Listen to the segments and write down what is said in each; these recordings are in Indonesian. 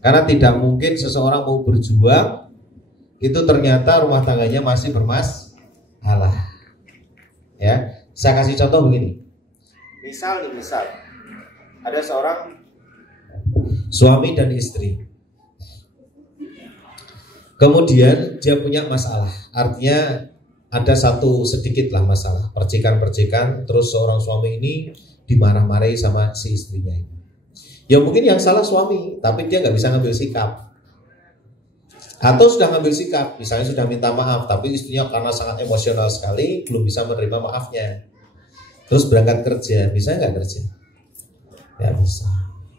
Karena tidak mungkin seseorang mau berjuang itu ternyata rumah tangganya masih bermasalah. Ya, saya kasih contoh begini. Misal ada seorang suami dan istri. Kemudian dia punya masalah. Artinya ada satu sedikit lah masalah, percikan-percikan. Terus seorang suami ini dimarah-marahi sama si istrinya ini. Ya mungkin yang salah suami, tapi dia nggak bisa ngambil sikap. Atau sudah ngambil sikap, misalnya sudah minta maaf, tapi istrinya karena sangat emosional sekali belum bisa menerima maafnya. Terus berangkat kerja, bisa nggak kerja? Ya bisa.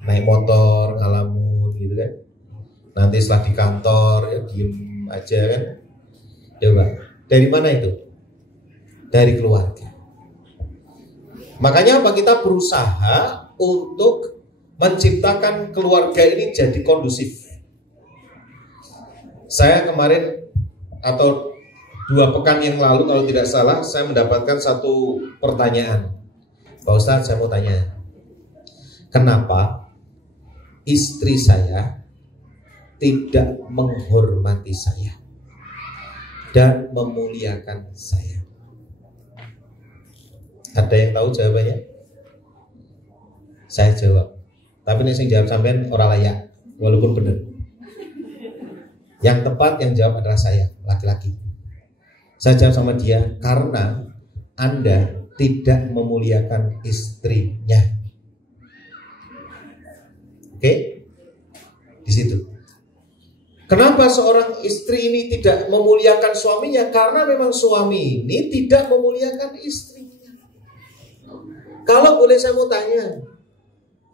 Naik motor, ngalamun gitu kan. Nanti setelah di kantor ya diem aja kan. Coba, dari mana itu? Dari keluarga. Makanya apa? Kita berusaha untuk menciptakan keluarga ini jadi kondusif. Saya kemarin atau 2 pekan yang lalu kalau tidak salah, saya mendapatkan satu pertanyaan. Pak Ustadz, saya mau tanya, kenapa istri saya tidak menghormati saya dan memuliakan saya? Ada yang tahu jawabannya? Saya jawab. Tapi ini saya jawab sampean orang layak, walaupun benar. Yang tepat yang jawab adalah saya, laki-laki. Saya jawab sama dia, karena Anda tidak memuliakan istrinya. Oke? Di situ. Kenapa seorang istri ini tidak memuliakan suaminya? Karena memang suami ini tidak memuliakan istrinya. Kalau boleh saya mau tanya,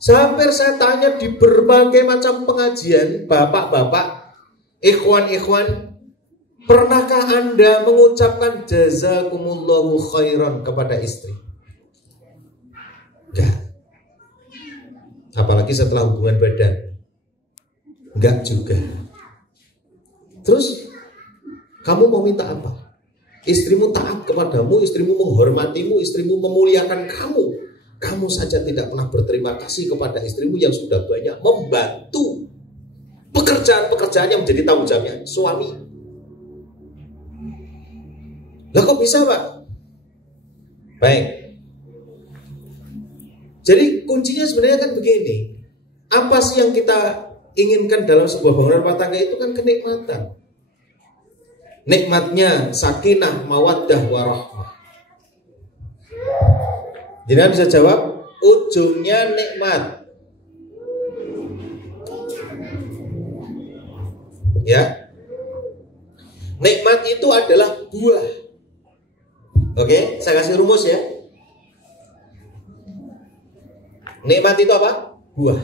hampir saya tanya di berbagai macam pengajian, bapak-bapak, ikhwan-ikhwan, pernahkah Anda mengucapkan jazakumullahu khairan kepada istri? Enggak. Apalagi setelah hubungan badan. Enggak juga. Terus kamu mau minta apa? Istrimu taat kepadamu, istrimu menghormatimu, istrimu memuliakan kamu. Kamu saja tidak pernah berterima kasih kepada istrimu yang sudah banyak membantu pekerjaan-pekerjaan yang menjadi tanggung jawabnya suami. Lah kok bisa, Pak? Baik. Jadi kuncinya sebenarnya kan begini. Apa sih yang kita inginkan dalam sebuah bangunan rumah tangga itu kan kenikmatan. Nikmatnya sakinah, mawaddah, warahmah. Jadi bisa jawab, ujungnya nikmat. Ya. Nikmat itu adalah buah. Oke, saya kasih rumus ya. Nikmat itu apa? Buah.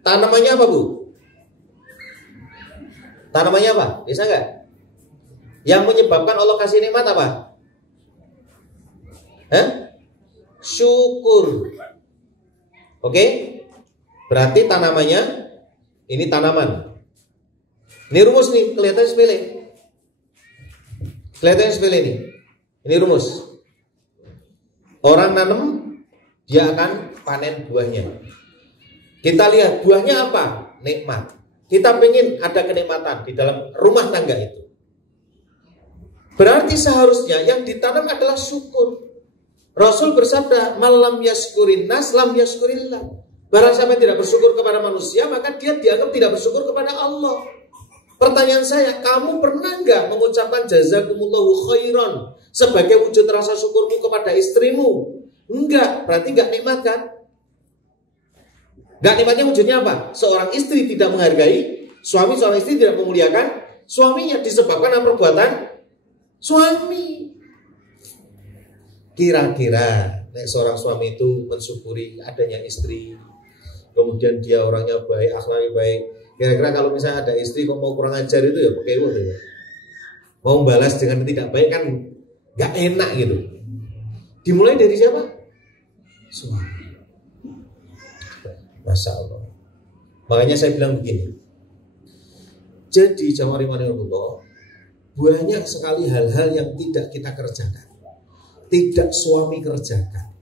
Tanamannya apa, Bu? Tanamannya apa? Bisa nggak? Yang menyebabkan Allah kasih nikmat apa? Hah? Syukur. Oke? Berarti tanamannya ini tanaman. Ini rumus nih, kelihatan sepele. Kelihatan sepele nih. Ini rumus. Orang nanam, dia akan panen buahnya. Kita lihat buahnya apa? Nikmat. Kita pengen ada kenikmatan di dalam rumah tangga itu. Berarti seharusnya yang ditanam adalah syukur. Rasul bersabda, malam yaskurin nas lam yaskurillah. Barang siapa tidak bersyukur kepada manusia, maka dia dianggap tidak bersyukur kepada Allah. Pertanyaan saya, kamu pernah nggak mengucapkan jazakumullahu khairan sebagai wujud rasa syukurmu kepada istrimu? Enggak, berarti nggak nikmat kan? Nggak nikmatnya wujudnya apa? Seorang istri tidak menghargai suami, seorang istri tidak memuliakan suaminya disebabkan perbuatan suami. Kira-kira seorang suami itu mensyukuri adanya istri, kemudian dia orangnya baik, akhlaknya baik. Kira-kira kalau misalnya ada istri kok mau kurang ajar itu ya pakai ya. Mau balas dengan tidak baik kan nggak enak gitu. Dimulai dari siapa? Suami. Masya Allah. Makanya saya bilang begini. Jadi jamaah banyak sekali hal-hal yang tidak kita kerjakan. Tidak suami kerjakan.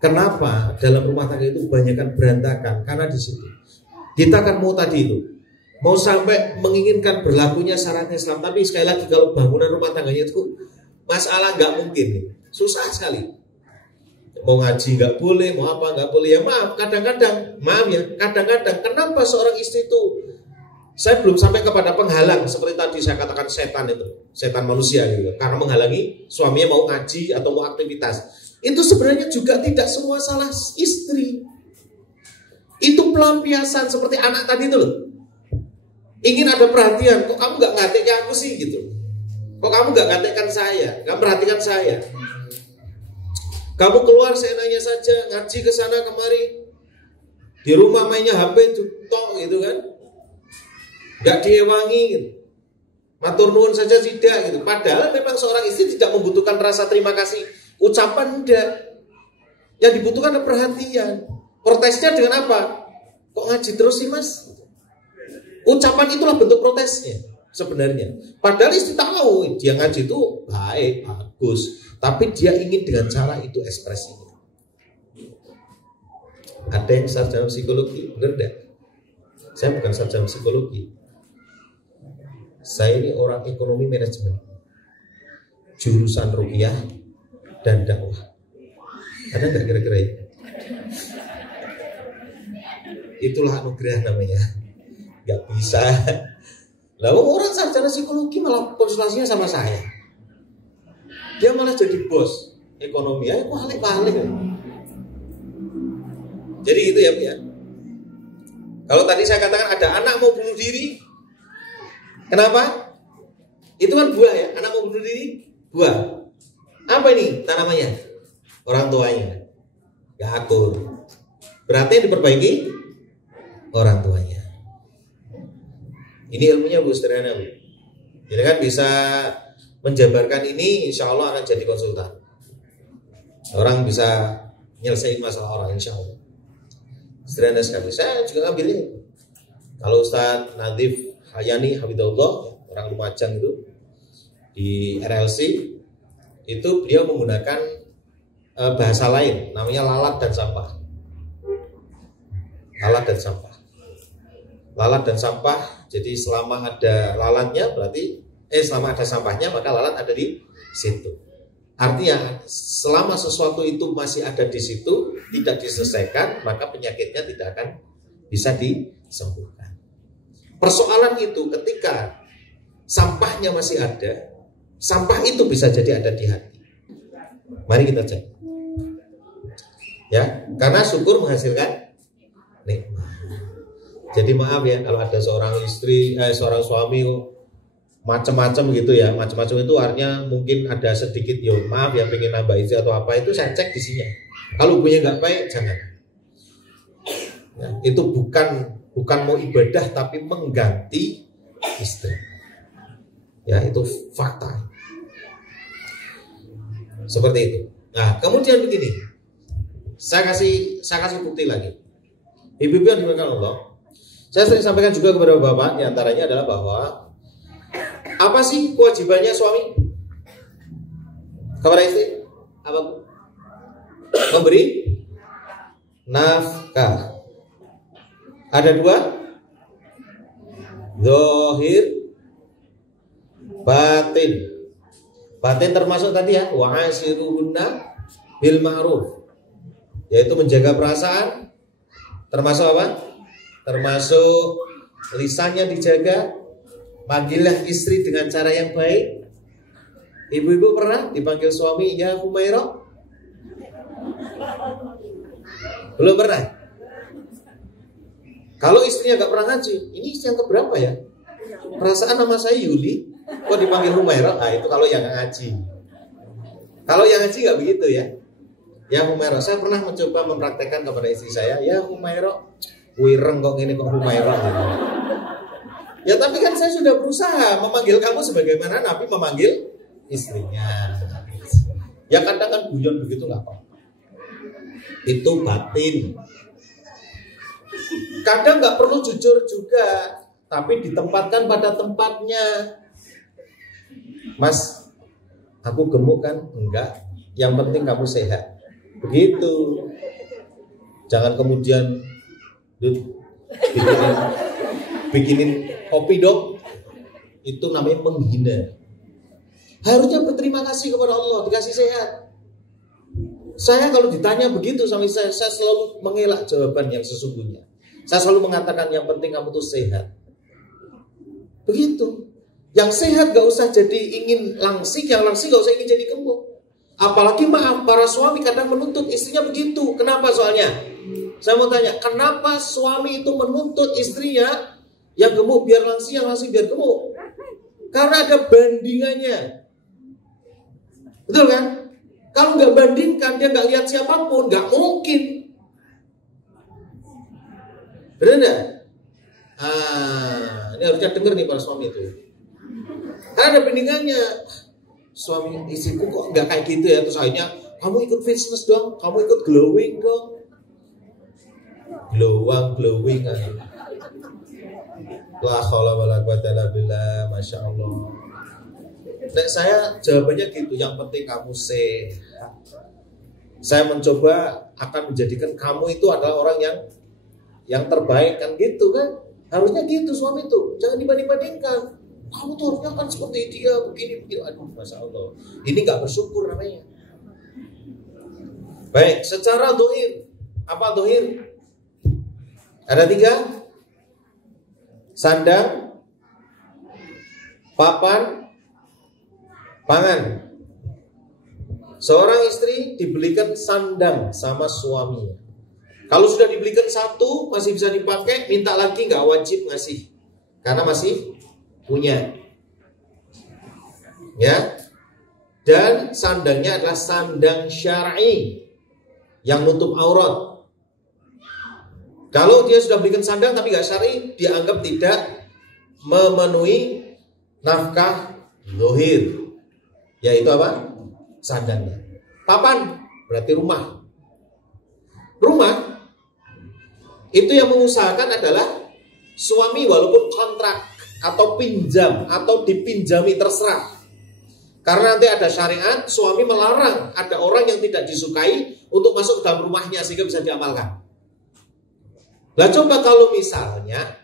Kenapa dalam rumah tangga itu kebanyakan berantakan? Karena di situ kita akan mau tadi itu mau sampai menginginkan berlakunya syarat Islam. Tapi sekali lagi kalau bangunan rumah tangganya itu masalah nggak mungkin, susah sekali. Mau ngaji nggak boleh, mau apa nggak boleh. Ya maaf, kadang-kadang kenapa seorang istri itu, saya belum sampai kepada penghalang seperti tadi saya katakan setan itu, setan manusia gitu, karena menghalangi suaminya mau ngaji atau mau aktivitas. Itu sebenarnya juga tidak semua salah istri. Itu pelampiasan seperti anak tadi itu loh. Ingin ada perhatian, kok kamu nggak ngateknya aku sih gitu. Kok kamu nggak ngatekkan saya, nggak perhatikan saya. Kamu keluar saya nanya saja, ngaji ke sana kemari. Di rumah mainnya HP tok gitu kan. Nggak diewangi gitu. Matur nuwun saja tidak gitu. Padahal memang seorang istri tidak membutuhkan rasa terima kasih. Ucapan enggak. Yang dibutuhkan adalah perhatian. Protesnya dengan apa? Kok ngaji terus sih mas? Ucapan itulah bentuk protesnya sebenarnya. Padahal istri tahu dia ngaji itu baik, bagus. Tapi dia ingin dengan cara itu ekspresinya. Ada yang sarjana psikologi, benar enggak? Saya bukan sarjana psikologi. Saya ini orang ekonomi manajemen, jurusan rupiah dan dakwah. Ada nggak kira-kira itu? Itulah anugerah namanya. Gak bisa. Lalu orang sarjana psikologi malah konsultasinya sama saya. Dia malah jadi bos ekonomi. Ya, balik-balik. Jadi itu ya, ya. Kalau tadi saya katakan ada anak mau bunuh diri, kenapa? Itu kan buah ya. Anak mau bunuh diri, buah. Apa ini tanamannya? Orang tuanya gak akur. Berarti yang diperbaiki orang tuanya. Ini ilmunya Bu sederhana Bu. Jadi kan bisa menjabarkan ini, insya Allah akan jadi konsultan. Orang bisa nyelesain masalah orang, insya Allah. Sederhana sekali. Saya juga ngambil ini. Kalau Ustadz Nadif Hayani Habibullah, orang Lumajang itu di RLC, itu beliau menggunakan bahasa lain, namanya lalat dan sampah. Lalat dan sampah. Lalat dan sampah. Jadi selama ada lalatnya berarti selama ada sampahnya maka lalat ada di situ. Artinya selama sesuatu itu masih ada di situ, tidak diselesaikan, maka penyakitnya tidak akan bisa disembuhkan. Persoalan itu ketika sampahnya masih ada, sampah itu bisa jadi ada di hati. Mari kita cek. Ya, karena syukur menghasilkan nikmat. Jadi maaf ya kalau ada seorang istri, seorang suami macam-macam gitu ya, macam-macam itu artinya mungkin ada sedikit maaf ya pengen nambah istri atau apa, itu saya cek di sini. Kalau hubungannya nggak baik jangan. Ya, itu bukan mau ibadah tapi mengganti istri. Ya itu fakta. Seperti itu. Nah kemudian begini, saya kasih bukti lagi. Ibu-ibu yang dimakan Allah. Saya sering sampaikan juga kepada bapak, diantaranya adalah bahwa apa sih kewajibannya suami kepada istri? Apa? Memberi nafkah. Ada dua, zahir, batin. Batin termasuk tadi ya, wa asiruhunna bil ma'ruf, yaitu menjaga perasaan, termasuk apa? Termasuk lisannya dijaga, panggillah istri dengan cara yang baik. Ibu-ibu pernah dipanggil suami ya Humaira? Belum pernah. Kalau istrinya gak pernah ngaji, ini istri yang keberapa ya? Perasaan nama saya Yuli, kok dipanggil Humaira? Nah itu kalau yang ngaji. Kalau yang ngaji gak begitu ya. Ya Humaira, saya pernah mencoba mempraktekkan kepada istri saya, ya Humaira, wireng kok ini kok Humaira. Ya tapi kan saya sudah berusaha memanggil kamu sebagaimana Nabi memanggil istrinya. Ya kadang kan guyon begitu nggak apa-apa. Itu batin. Kadang nggak perlu jujur juga, tapi ditempatkan pada tempatnya. Mas, aku gemuk kan? Enggak. Yang penting kamu sehat. Begitu. Jangan kemudian bikinin kopi dong. Itu namanya menghina. Harusnya berterima kasih kepada Allah, dikasih sehat. Saya kalau ditanya begitu sama saya selalu mengelak jawaban yang sesungguhnya. Saya selalu mengatakan yang penting kamu tuh sehat. Begitu. Yang sehat gak usah jadi ingin langsing, yang langsing gak usah ingin jadi gemuk. Apalagi maaf, para suami kadang menuntut istrinya begitu. Kenapa soalnya? Saya mau tanya, kenapa suami itu menuntut istrinya yang gemuk biar langsing, yang langsing biar gemuk? Karena ada bandingannya. Betul kan? Kalau nggak bandingkan, dia nggak lihat siapapun, nggak mungkin. Benar nggak? Ini harusnya dengar nih para suami itu. Karena ada bandingannya. Suami istriku kok nggak kayak gitu ya? Terus akhirnya kamu ikut fitness dong, kamu ikut glowing dong. Glowing aja. La haula wala quwata illa billah, masya Allah. Nah, saya jawabannya gitu, yang penting kamu sehat. Saya mencoba akan menjadikan kamu itu adalah orang yang terbaik kan gitu kan. Harusnya gitu suami itu, jangan dibanding-bandingkan. Kamu tuh harusnya kan seperti dia, begini. Aduh, masya Allah. Ini gak bersyukur namanya. Baik, secara dohir. Apa dohir? Ada 3. Sandang, papan, pangan. Seorang istri dibelikan sandang sama suaminya. Kalau sudah dibelikan 1 masih bisa dipakai, minta lagi nggak wajib ngasih, karena masih punya. Ya. Dan sandangnya adalah sandang syar'i yang nutup aurat. Kalau dia sudah belikan sandang tapi nggak syar'i, dianggap tidak memenuhi nafkah zahir. Yaitu apa? Sandangnya. Papan berarti rumah. Rumah itu yang mengusahakan adalah suami, walaupun kontrak atau pinjam atau dipinjami terserah. Karena nanti ada syariat, suami melarang ada orang yang tidak disukai untuk masuk ke dalam rumahnya sehingga bisa diamalkan. Nah, coba kalau misalnya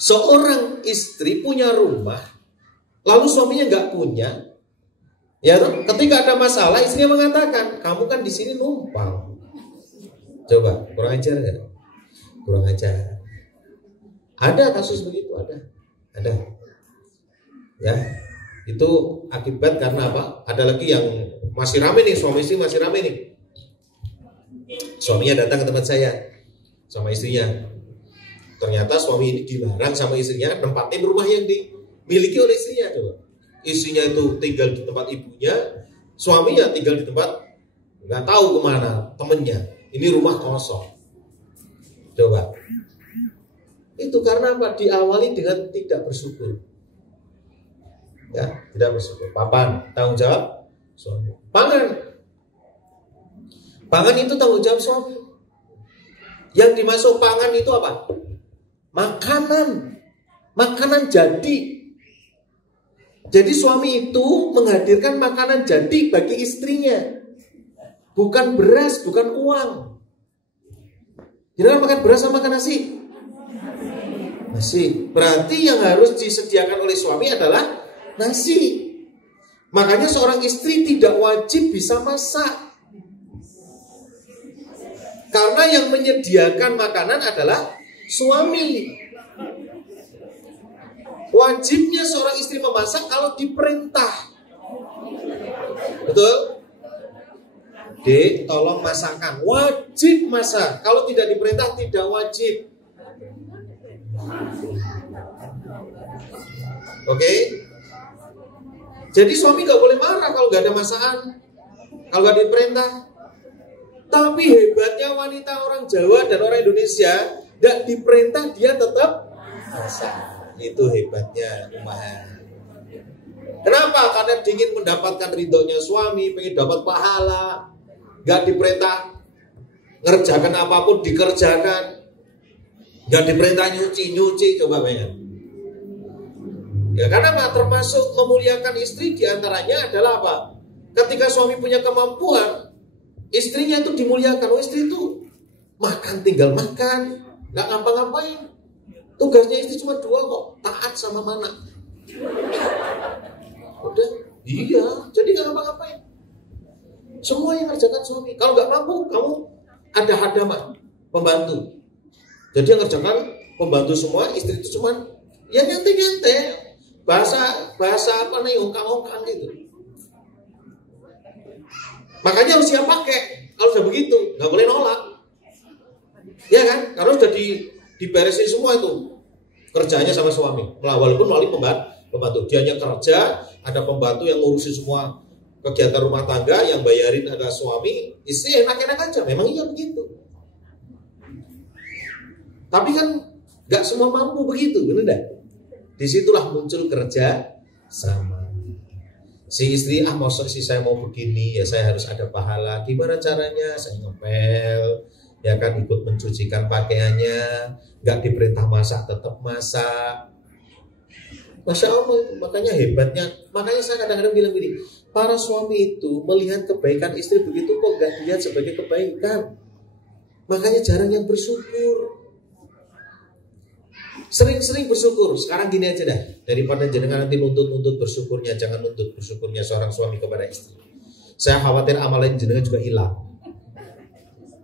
seorang istri punya rumah, lalu suaminya nggak punya, ya, ketika ada masalah istrinya mengatakan, kamu kan di sini numpang. Coba, kurang ajar nggak? Kurang ajar. Ada kasus begitu, ada. Ya, itu akibat karena apa? Ada lagi yang masih rame nih, suami istri masih rame nih. Suaminya datang ke tempat saya sama istrinya. Ternyata suami ini dilarang sama istrinya nempatin rumah yang dimiliki oleh istrinya. Coba, istrinya itu tinggal di tempat ibunya, suaminya tinggal di tempat nggak tahu kemana temennya. Ini rumah kosong. Coba, itu karena apa? Diawali dengan tidak bersyukur. Ya, tidak bersyukur. Papan, tanggung jawab suami. Pangan itu tanggung jawab suami. Yang dimasuk pangan itu apa? Makanan jadi. Jadi suami itu menghadirkan makanan jadi bagi istrinya. Bukan beras, bukan uang. Jadi makan beras sama makan nasi? Nasi. Berarti yang harus disediakan oleh suami adalah nasi. Makanya seorang istri tidak wajib bisa masak. Karena yang menyediakan makanan adalah suami. Wajibnya seorang istri memasak kalau diperintah. Betul? Dek, tolong masakan. Wajib masak. Kalau tidak diperintah tidak wajib. Oke? Jadi suami gak boleh marah kalau gak ada masakan, kalau gak diperintah. Tapi hebatnya wanita orang Jawa dan orang Indonesia, gak diperintah dia tetap masak. Itu hebatnya umahan. Kenapa? Karena ingin mendapatkan ridhonya suami, pengen dapat pahala. Gak diperintah ngerjakan apapun dikerjakan. Gak diperintah nyuci, coba bayangkan. Ya, karena apa? Termasuk memuliakan istri diantaranya adalah apa? Ketika suami punya kemampuan, istrinya itu dimuliakan. Oh, istri itu makan tinggal makan, nggak ngapa-ngapain. Tugasnya istri cuma dua kok, taat sama mana. Udah, iya, jadi nggak ngapa-ngapain. Semua yang ngerjakan suami. Kalau nggak mampu, kamu ada hadaman pembantu. Jadi yang ngerjakan pembantu semua, istri itu cuma ya nyantai-nyantai, bahasa apa nih, ongkang-ongkang gitu. Makanya harus siap pakai. Kalau sudah begitu, nggak boleh nolak. Ya kan? Karena sudah diberesin semua itu kerjanya sama suami. Walaupun melalui pembantu, dia hanya kerja, ada pembantu yang ngurusin semua kegiatan rumah tangga, yang bayarin ada suami, istri enak-enak aja. Memang iya begitu. Tapi kan nggak semua mampu begitu, benar enggak? Disitulah muncul kerja sama. Si istri, maksud si saya mau begini, ya saya harus ada pahala. Gimana caranya? Saya ngepel, ya kan, ikut mencucikan pakaiannya, nggak diperintah masak tetap masak. Masya Allah itu, makanya hebatnya. Makanya saya kadang-kadang bilang gini, para suami itu melihat kebaikan istri begitu kok nggak dilihat sebagai kebaikan. Makanya jarang yang bersyukur. Sering-sering bersyukur. Sekarang gini aja dah, daripada jenengan nanti nuntut bersyukurnya, jangan nuntut bersyukurnya seorang suami kepada istri. Saya khawatir amalan jenengan juga hilang.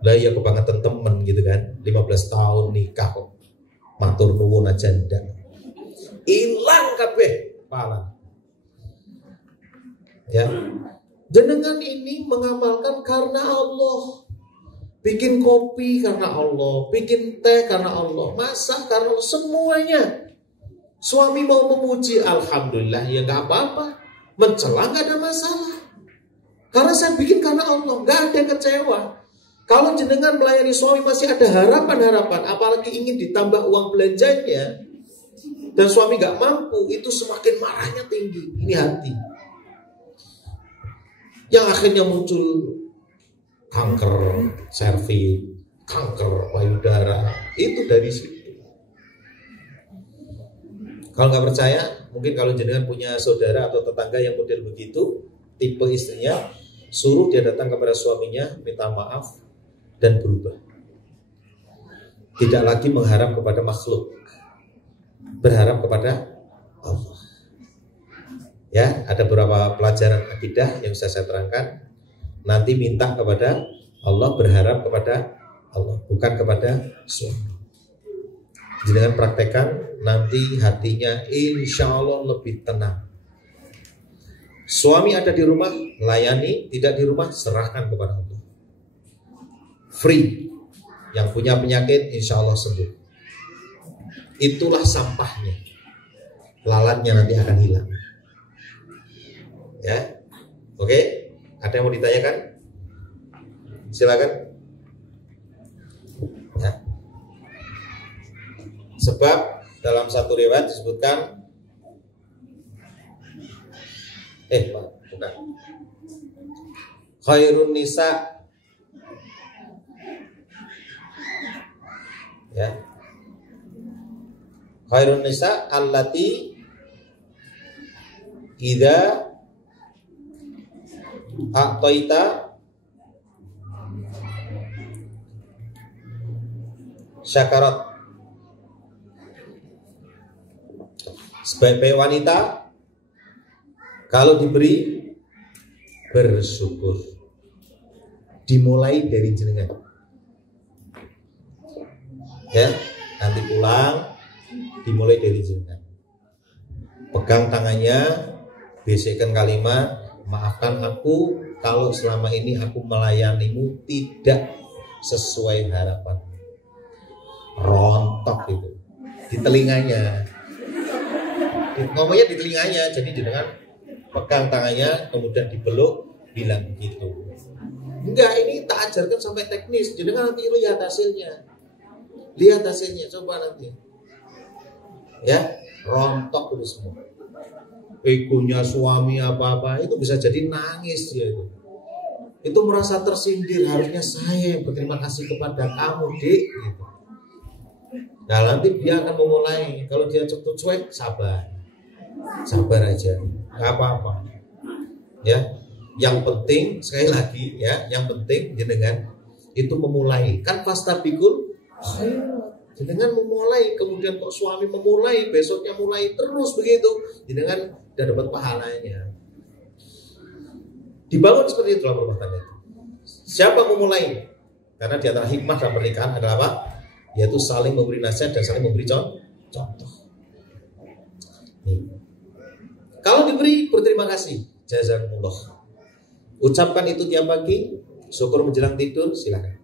Lah ya kebangetan temen gitu kan, 15 tahun nikah kok matur nuwun aja ndak. Hilang kabeh pahala. Ya. Jenengan ini mengamalkan karena Allah. Bikin kopi karena Allah, bikin teh karena Allah, masak karena Allah, semuanya. Suami mau memuji, alhamdulillah, ya nggak apa-apa. Mencela nggak ada masalah. Karena saya bikin karena Allah, nggak ada yang kecewa. Kalau jenengan melayani suami masih ada harapan-harapan, apalagi ingin ditambah uang belanjanya, dan suami nggak mampu, itu semakin marahnya tinggi. Ini hati. Yang akhirnya muncul kanker serviks, kanker payudara, itu dari situ. Kalau nggak percaya, mungkin kalau jenengan punya saudara atau tetangga yang model begitu, tipe istrinya, suruh dia datang kepada suaminya, minta maaf dan berubah. Tidak lagi mengharap kepada makhluk, berharap kepada Allah. Ya, ada beberapa pelajaran akidah yang bisa saya terangkan. Nanti minta kepada Allah, berharap kepada Allah, bukan kepada suami. Jangan praktekkan, nanti hatinya insya Allah lebih tenang. Suami ada di rumah, layani. Tidak di rumah, serahkan kepada Allah. Free. Yang punya penyakit insya Allah sembuh. Itulah sampahnya. Lalatnya nanti akan hilang. Ya, oke? Ada yang mau ditanyakan? Silakan. Ya. Sebab dalam satu riwayat disebutkan, bukan. Khairun nisa, ya. Khairun nisa allati idza a'taita syakarat. Sebaik-baik wanita kalau diberi bersyukur. Dimulai dari jenengan. Ya, nanti pulang dimulai dari jenengan. Pegang tangannya, bisikkan kalimat, maafkan aku kalau selama ini aku melayanimu tidak sesuai harapan. Rontok itu di telinganya. Ngomongnya di telinganya, jadi dengan pegang tangannya, kemudian dipeluk, bilang begitu. Enggak, ini tak ajarkan sampai teknis. Jadi nanti lihat hasilnya. Lihat hasilnya, coba nanti. Ya, rontok itu semua. Egonya suami apa-apa itu bisa jadi nangis ya itu. Itu merasa tersindir, harusnya saya yang berterima kasih kepada kamu, Dik, gitu. Nah, nanti dia akan memulai, kalau dia cuek, sabar aja, nggak apa-apa. Ya, yang penting sekali lagi ya, yang penting jenengan itu memulai. Kan fastabiqul khairat, Jenengan memulai, kemudian kok suami memulai, besoknya mulai terus begitu, jenengan tidak dapat pahalanya. Dibangun seperti itu dalam rumah tangga. Siapa memulai? Karena di antara hikmah dalam pernikahan adalah apa? Yaitu saling memberi nasihat dan saling memberi contoh. Kalau diberi, berterima kasih. Jazakumullah. Ucapkan itu tiap pagi, syukur menjelang tidur, silakan.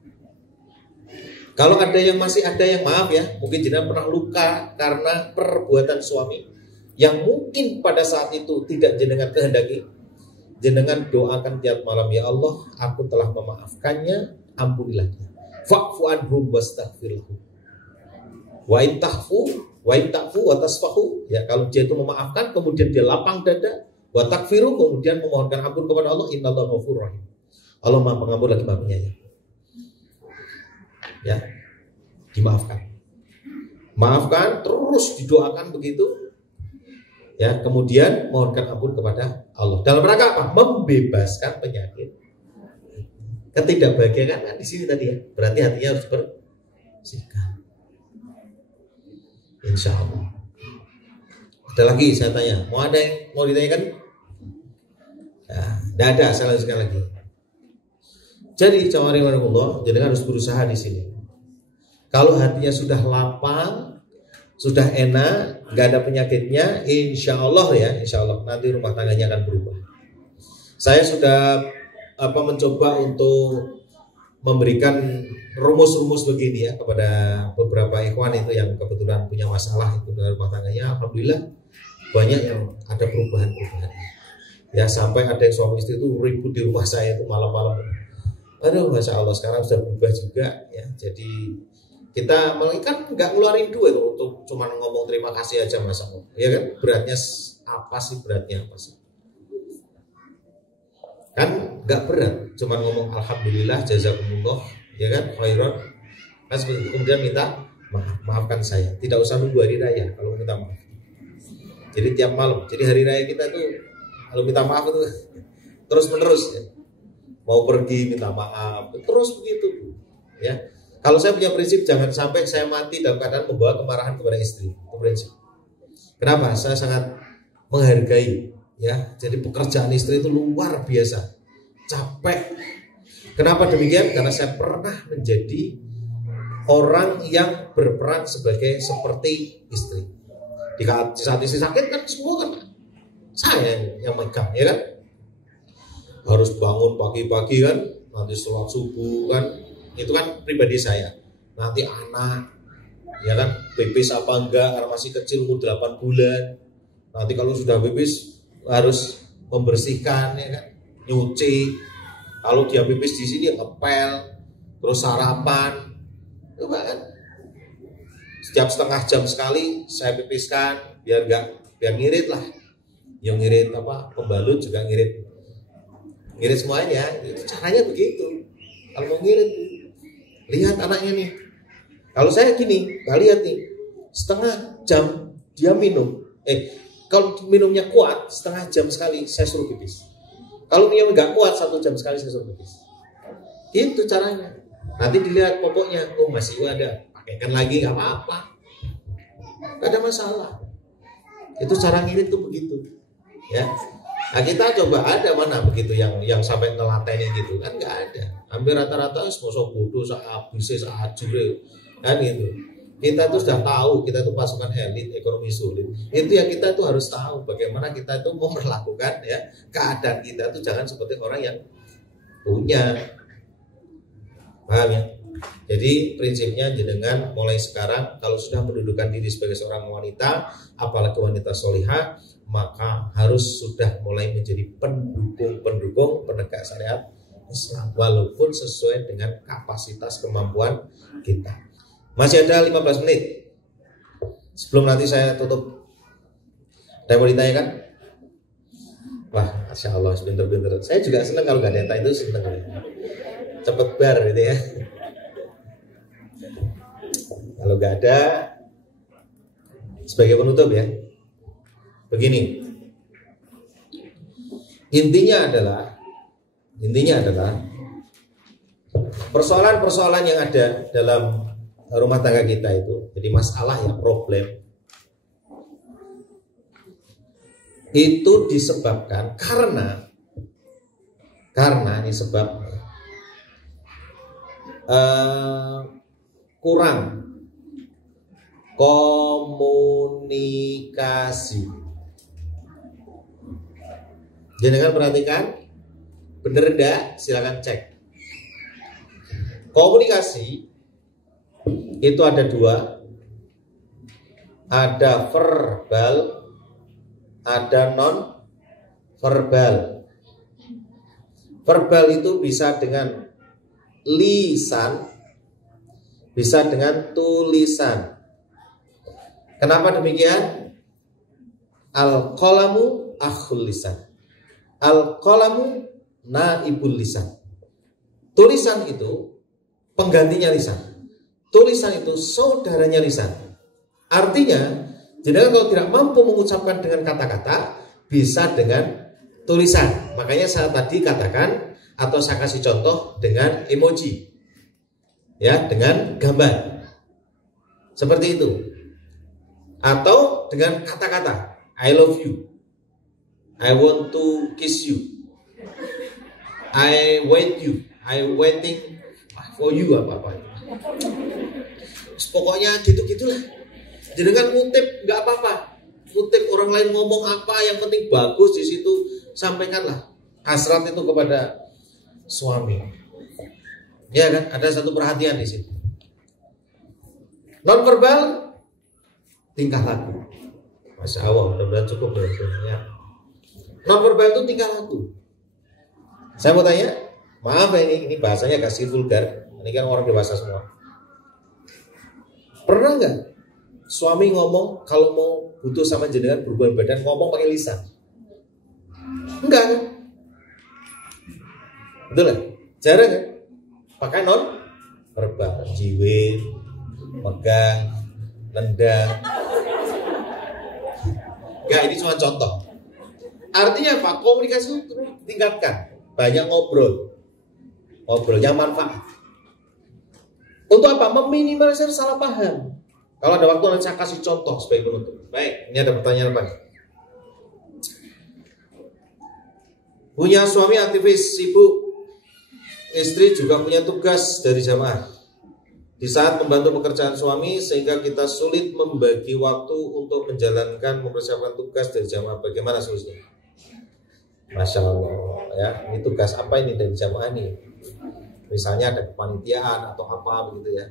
Kalau ada yang masih ada yang maaf ya, mungkin jenengan pernah luka karena perbuatan suami yang mungkin pada saat itu tidak jenengan kehendaki. Jenengan doakan tiap malam, ya Allah, aku telah memaafkannya, ampunilah dia. Fa'fu anhum wastaghfirhum. Wa in ta'fu wa tasfahu, ya, kalau dia itu memaafkan kemudian dia lapang dada, wa takfiru, kemudian memohonkan ampun kepada Allah, innallaha ghafurur rahim. Allah Maha Pengampun lagi Maha Penyayang. Ya, dimaafkan, maafkan, terus didoakan begitu, ya, kemudian mohonkan ampun kepada Allah. Dalam rangka apa? Membebaskan penyakit. Ketidakbahagiaan kan di sini tadi ya, berarti hatinya harus bersihkan. Insya Allah. Ada lagi saya tanya, mau ditanyakan? Nah, tidak ada, saya lanjutkan lagi. Jadi Assalamualaikum, jadi harus berusaha di sini. Kalau hatinya sudah lapang, sudah enak, nggak ada penyakitnya, insya Allah nanti rumah tangganya akan berubah. Saya sudah mencoba untuk memberikan rumus-rumus begini ya kepada beberapa ikhwan itu yang kebetulan punya masalah itu dengan rumah tangganya. Alhamdulillah banyak yang ada perubahan-perubahan. Ya, sampai ada yang suami istri itu ribut di rumah saya itu malam-malam. Aduh, Masya Allah, sekarang sudah berubah juga ya. Jadi kita kan nggak ngeluarin duit untuk cuma ngomong terima kasih aja, Mas Allah. Ya kan, beratnya apa sih? Kan nggak berat, cuma ngomong alhamdulillah, jazakumullah, ya kan, khairan. Kan kemudian minta maafkan saya. Tidak usah nunggu hari raya kalau minta maaf. Jadi tiap malam. Jadi hari raya kita tuh kalau minta maaf itu terus menerus ya. Mau pergi minta maaf terus begitu ya. Kalau saya punya prinsip, jangan sampai saya mati dalam keadaan membawa kemarahan kepada istri. Itu prinsip. Kenapa? Saya sangat menghargai ya. Jadi pekerjaan istri itu luar biasa, capek. Kenapa demikian? Karena saya pernah menjadi orang yang berperan sebagai seperti istri. Di saat istri sakit kan semua kan saya yang megang, ya kan? Harus bangun pagi-pagi kan, nanti sholat subuh kan, itu kan pribadi saya. Nanti anak, ya kan, pipis apa enggak karena masih kecil, umur 8 bulan. Nanti kalau sudah pipis harus membersihkan, ya kan, nyuci. Kalau dia pipis di sini ngepel, terus sarapan, coba kan. Setiap setengah jam sekali saya pipiskan, biar ngirit lah. Yang ngirit pembalut juga ngirit semuanya. Itu caranya begitu. Kalau mau ngirit, lihat anaknya nih. Kalau saya gini, lihat nih, setengah jam dia minum. Kalau minumnya kuat, setengah jam sekali saya suruh pipis. Kalau minum nggak kuat, 1 jam sekali saya suruh pipis. Itu caranya. Nanti dilihat popoknya, masih ada, pakaikan lagi, nggak apa-apa, nggak ada masalah. Itu cara ngirit tuh begitu, ya. Nah, kita coba ada mana begitu yang sampai ngelatenin gitu kan, nggak ada. Hampir rata-rata sosok bodoh, sehabis, seajure kan gitu. Kita tuh sudah tahu kita tuh pasukan elit, ekonomi sulit. Itu yang kita tuh harus tahu bagaimana kita tuh memperlakukan ya keadaan kita tuh jangan seperti orang yang punya. Paham ya? Jadi prinsipnya jenengan mulai sekarang kalau sudah mendudukan diri sebagai seorang wanita, apalagi wanita solihah, maka harus sudah mulai menjadi pendukung penegak syariat Islam, walaupun sesuai dengan kapasitas kemampuan kita. Masih ada 15 menit sebelum nanti saya tutup. Ada yang mau ditanyakan? Wah, Masya Allah, pinter-pinter. Saya juga senang kalau gak ada yang tanya, itu senang. Cepet bar gitu ya. Kalau gak ada, sebagai penutup ya, begini. Intinya adalah persoalan-persoalan yang ada dalam rumah tangga kita itu, jadi masalah ya, problem, itu disebabkan karena ini sebab kurang komunikasi. Jangan perhatikan, bener enggak? Silakan cek. Komunikasi itu ada dua, ada verbal, ada non verbal. Verbal itu bisa dengan lisan, bisa dengan tulisan. Kenapa demikian? Al-qalamu akhul lisan, al-qalamu naibul lisan. Tulisan itu penggantinya lisan, tulisan itu saudaranya lisan. Artinya, jadi kalau tidak mampu mengucapkan dengan kata-kata, bisa dengan tulisan. Makanya saya tadi katakan, atau saya kasih contoh dengan emoji, ya, dengan gambar, seperti itu. Atau dengan kata-kata, I love you, I want to kiss you, I wait you, I waiting for you, apa-apa. Pokoknya gitu-gitulah. Jangan ngutip, nggak apa-apa. Ngutip orang lain ngomong apa, yang penting bagus di situ, sampaikanlah hasrat itu kepada suami. Ya kan, ada satu perhatian di situ. Non verbal, tingkah laku. Masya Allah, mudah-mudahan cukup ya. Non verbal itu tingkah laku. Saya mau tanya, maaf ya, ini bahasanya kasih vulgar. Ini kan orang dewasa semua. Pernah nggak suami ngomong kalau mau butuh sama jenengan berhubungan badan, ngomong pakai lisan? Enggak kan? Betul kan? Jarang kan? Pakai non verbal, jiwit, pegang, nendang. Enggak, ini cuma contoh. Artinya apa? Komunikasi itu tingkatkan. Banyak ngobrol, yang manfaat. Untuk apa? Meminimalisir salah paham. Kalau ada waktu nanti saya kasih contoh sebagai penutup. Baik, ini ada pertanyaan apa? Punya suami aktivis, sibuk, istri juga punya tugas dari jamaah. Di saat membantu pekerjaan suami, sehingga kita sulit membagi waktu untuk mempersiapkan tugas dari jamaah. Bagaimana solusinya? Masya Allah, ya, ini tugas apa ini dari jamaah ini? Misalnya ada kepanitiaan atau apa begitu ya.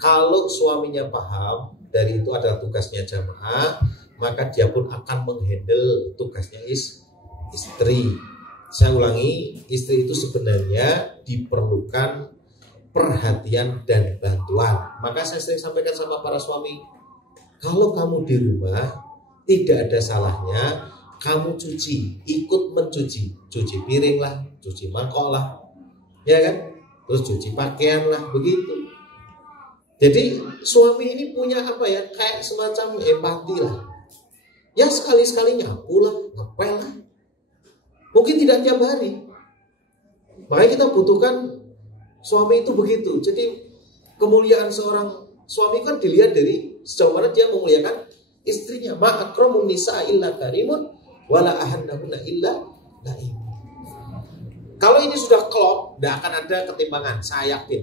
Kalau suaminya paham dari itu adalah tugasnya jamaah, maka dia pun akan menghandle tugasnya istri. Saya ulangi, istri itu sebenarnya diperlukan perhatian dan bantuan. Maka saya sering sampaikan sama para suami, kalau kamu di rumah tidak ada salahnya kamu ikut mencuci, cuci piring lah, cuci mangkok lah, ya kan? Terus cuci pakaian lah, begitu. Jadi suami ini punya apa ya, kayak semacam empati lah. Ya sekali-sekali nyapu lah, ngepel lah. Mungkin tidak tiap hari. Makanya kita butuhkan suami itu begitu. Jadi kemuliaan seorang suami kan dilihat dari sejauh mana dia memuliakan istrinya. Ma'akramun nisa illa karimun wala ahannahunna illa naim. Kalau ini sudah klop, tidak akan ada ketimpangan, saya yakin.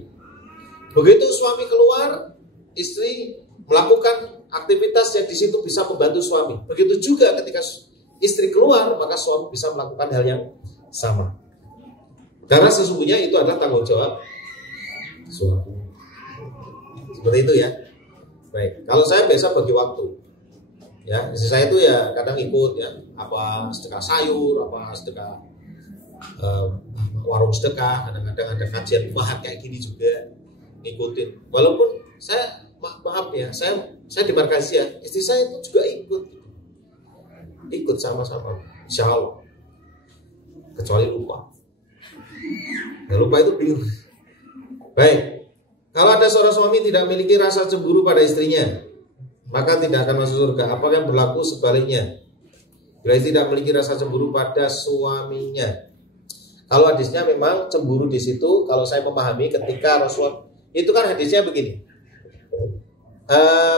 Begitu suami keluar, istri melakukan aktivitas yang di situ bisa membantu suami. Begitu juga ketika istri keluar, maka suami bisa melakukan hal yang sama. Karena sesungguhnya itu adalah tanggung jawab suami. Seperti itu ya. Baik, kalau saya biasa bagi waktu. Ya, istri saya itu ya kadang ikut ya, apa sedekah sayur, apa sedekah warung sedekah, kadang-kadang ada kajian mahat kayak gini juga ngikutin. Walaupun saya maaf ya, saya dimarkasi ya, istri saya itu juga ikut sama-sama, insya Allah. Kecuali lupa. Nah, lupa itu bingung. Baik, kalau ada seorang suami tidak memiliki rasa cemburu pada istrinya, maka tidak akan masuk surga. Apakah yang berlaku sebaliknya? Bila tidak memiliki rasa cemburu pada suaminya. Kalau hadisnya memang cemburu di situ, kalau saya memahami ketika Rasulullah itu kan hadisnya begini.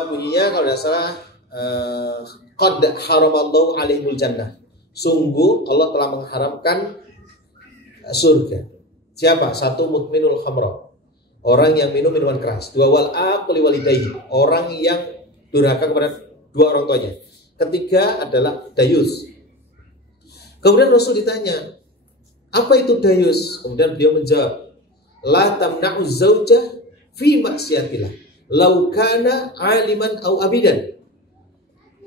Bunyinya kalau tidak salah, qad haramallahu alaihul jannah. Sungguh Allah telah mengharamkan surga. Siapa? Satu, mudminul khamra, orang yang minum minuman keras. Dua, wal aquli walidayhi, orang yang durhaka kepada dua orang tuanya. Ketiga adalah dayus. Kemudian Rasul ditanya, apa itu dayus? Kemudian beliau menjawab, la tamna'u zaujah fi maksiatillah law kana aliman au abidan.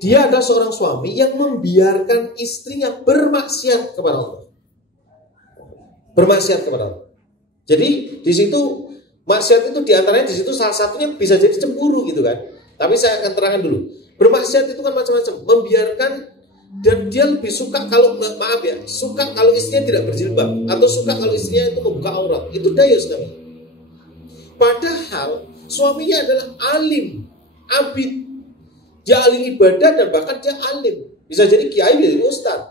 Dia adalah seorang suami yang membiarkan istrinya bermaksiat kepada Allah. Bermaksiat kepada Allah. Jadi di situ maksiat itu diantaranya di situ salah satunya bisa jadi cemburu gitu kan. Tapi saya akan terangkan dulu. Bermaksiat itu kan macam-macam. Membiarkan, dan dia lebih suka kalau, maaf ya, suka kalau istrinya tidak berjilbab, atau suka kalau istrinya itu membuka aurat. Itu dayus namanya. Padahal suaminya adalah alim, abid. Dia alim ibadah dan bahkan dia alim. Bisa jadi kiai, bisa jadi ustaz.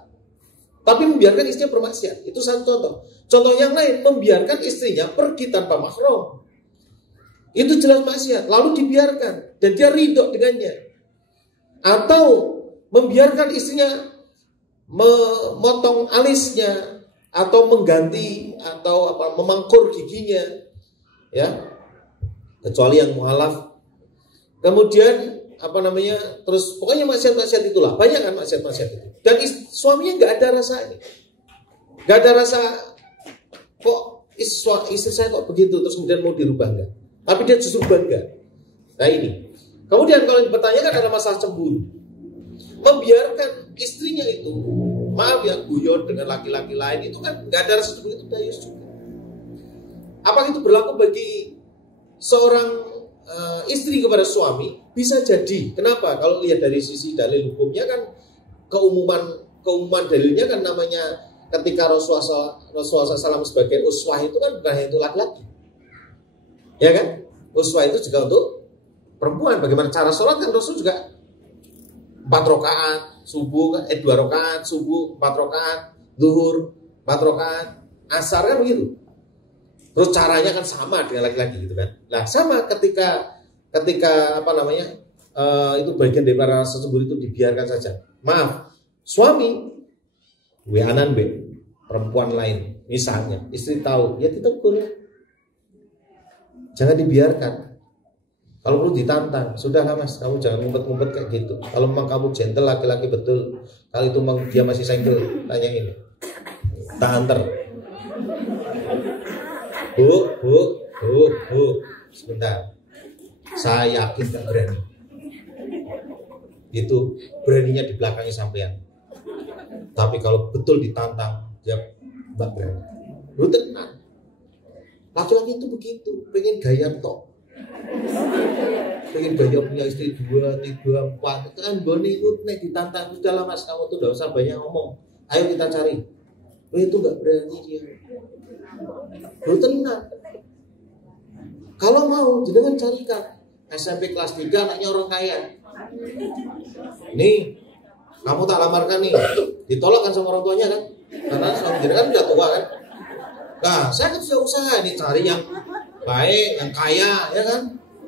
Tapi membiarkan istrinya bermaksiat. Itu satu contoh. Contoh yang lain, membiarkan istrinya pergi tanpa mahram. Itu jelas maksiat. Lalu dibiarkan dan dia ridho dengannya. Atau membiarkan istrinya memotong alisnya atau mengganti atau memangkur giginya, ya, kecuali yang mualaf. Kemudian terus pokoknya maksiat-maksiat itulah, banyak kan maksiat-maksiat itu. Dan suaminya nggak ada rasa ini, nggak ada rasa kok istri saya kok begitu, terus kemudian mau dirubah enggak, tapi dia justru bangga. Nah ini, kemudian kalau dipertanyakan ada masalah cemburu, membiarkan istrinya itu, maaf ya, guyon dengan laki-laki lain, itu kan nggak ada rasa cemburu, itu dayus juga. Apakah itu berlaku bagi seorang istri kepada suami? Bisa jadi. Kenapa? Kalau lihat dari sisi dalil hukumnya kan, keumuman dalilnya kan namanya ketika Rasulullah SAW sebagai uswah itu kan bukan hanya untuk laki-laki, ya kan? Uswah itu juga untuk perempuan. Bagaimana cara sholat kan Rasul juga 4 rakaat subuh, 2 rakaat subuh, 4 rakaat zuhur, 4 rakaat asar, kan begitu. Terus caranya kan sama dengan laki-laki gitu kan. Nah sama ketika itu bagian dari rasa cemburu itu dibiarkan saja. Maaf, suami weanan perempuan lain misalnya, istri tahu, ya ditegur. Jangan dibiarkan. Kalau perlu ditantang, sudahlah mas, kamu jangan ngumpet-ngumpet kayak gitu. Kalau memang kamu gentle, laki-laki betul, kalau itu memang dia masih single, tanya ini, tak anter. Bu, sebentar. Saya yakin gak berani. Itu beraninya di belakangnya sampean. Tapi kalau betul ditantang, dia gak berani. Lu tenang. Laki-laki itu begitu, pengen gaya tok. Pengen gaya punya istri 2, 3, 4. Kan boni itu nek ditantang, sudahlah mas, kamu tuh gak usah banyak ngomong. Ayo kita cari. Lu itu gak berani dia. Lu tenang. Kalau mau, jangan carikan SMP kelas 3 anaknya orang kaya. Nih, kamu tak lamarkan nih, ditolak kan sama orang tuanya kan? Karena suami jenengan kan udah tua kan? Nah, saya kan sudah usaha nih cari yang baik, yang kaya, ya kan?